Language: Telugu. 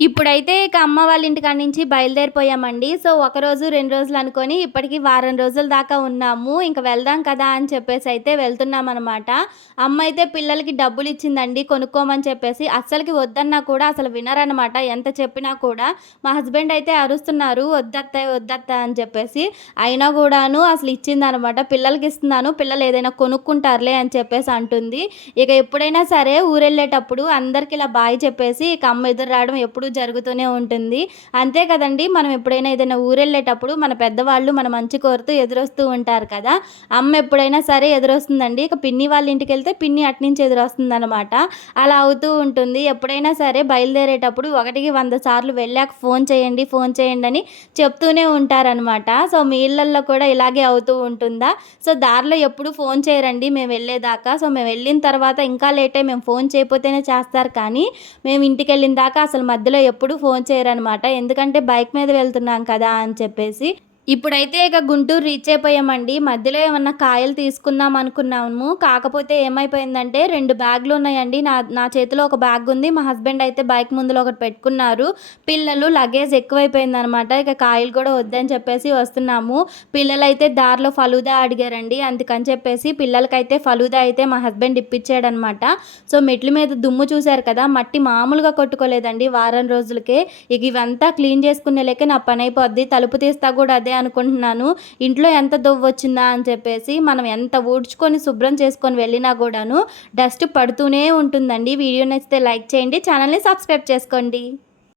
ఇప్పుడైతే ఇక అమ్మ వాళ్ళ ఇంటికాడ నుంచి బయలుదేరిపోయామండి. సో, ఒకరోజు, 2 రోజులు అనుకోని ఇప్పటికి వారం రోజుల దాకా ఉన్నాము. ఇంక వెళ్దాం కదా అని చెప్పేసయితే వెళ్తున్నామనమాట. అమ్మయితే పిల్లలకి డబ్బులిచ్చిందండి కొనుక్కోమని చెప్పేసి. అస్సలకి వద్దన్నా కూడా అసలు వినరనమాట. ఎంత చెప్పినా కూడా. మా హస్బెండ్ అయితే అరుస్తున్నారు, "వద్దత్తయ్య, వద్దత్త" అని చెప్పేసి. అయినా గూడాను అసలు ఇచ్చిందనమాట. "పిల్లలకిస్తున్నాను, పిల్లలేదైనా కొనుక్కుంటారులే" అని చెప్పేసి అంటుంది. ఇక ఎప్పుడైనా సరే ఊరెళ్ళేటప్పుడు అందరికి ఇలా బాయ్ చెప్పేసి ఇక అమ్మ ఎదురు రావడం ఎప్పుడూ జరుగుతూనే ఉంటుంది. అంతే కదండీ! మనం ఎప్పుడైనా ఏదైనా ఊరెళ్ళేటప్పుడు మన పెద్దవాళ్ళు మన మంచి కోరుతూ ఎదురొస్తూ ఉంటారు కదా! అమ్మ ఎప్పుడైనా సరే ఎదురొస్తుందండి. ఇక పిన్ని వాళ్ళ ఇంటికెళ్తే పిన్ని అటునుంచి ఎదురొస్తుందనమాట. అలా అవుతూ ఉంటుంది. ఎప్పుడైనా సరే బయలుదేరేటప్పుడు 1కి 100 సార్లు వెళ్ళాక ఫోను చేయండి, ఫోను చేయండి అని చెప్తూనే ఉంటారనమాట. సో, మీ ఇళ్లల్లో కూడా ఇలాగే అవుతూ ఉంటుందా? సో, దారిలో ఎప్పుడు ఫోను చేయరండి మేము వెళ్ళేదాకా. సో, మేము వెళ్ళిన తర్వాత ఇంకా లేటే మేము ఫోను చేయపోతేనే చేస్తారు కానీ, మేము ఇంటికెళ్ళిన దాకా అసలు మధ్యలో ఎప్పుడు ఫోను చేయరనమాట. ఎందుకంటే బైక్ మీద వెళ్తున్నాం కదా అని చెప్పేసి. ఇప్పుడైతే ఇక గుంటూరు రీచ్ అయిపోయామండి. మధ్యలో ఏమన్నా కాయలు తీసుకుందాం అనుకున్నాము. కాకపోతే ఏమైపోయిందంటే 2 బ్యాగులున్నాయండి. నా నా చేతిలో ఒక బ్యాగ్ ఉంది. మా హస్బెండ్ అయితే బైక్ ముందులో ఒకటి పెట్టుకున్నారు. పిల్లలు లగేజ్ ఎక్కువైపోయిందనమాట. ఇక కాయలు కూడా వద్దని చెప్పేసి వస్తున్నాము. పిల్లలైతే దారిలో ఫలూదా అడిగారండి. అందుకని చెప్పేసి పిల్లలకైతే ఫలూదా అయితే మా హస్బెండ్ ఇప్పించాడనమాట. సో, మెట్ల మీద దుమ్ము చూసారు కదా! మట్టి మామూలుగా కొట్టుకోలేదండి వారం రోజులకే. ఇక ఇవంతా క్లీన్ చేసుకునేలేకే నా పనైపోద్ది. తలుపు తీస్తా కూడా అదే అనుకుంటున్నాను. ఇంట్లో ఎంత దొవ్వొచ్చిందా అని చెప్పేసి. మనం ఎంత ఊడ్చుకొని శుభ్రం చేసుకొని వెళ్ళినా గూడాను డస్ట్ పడుతూనే ఉంటుందండి. వీడియో నచ్చితే లైక్ చేయండి. ఛానల్‌ని సబ్స్క్రైబ్ చేసుకోండి.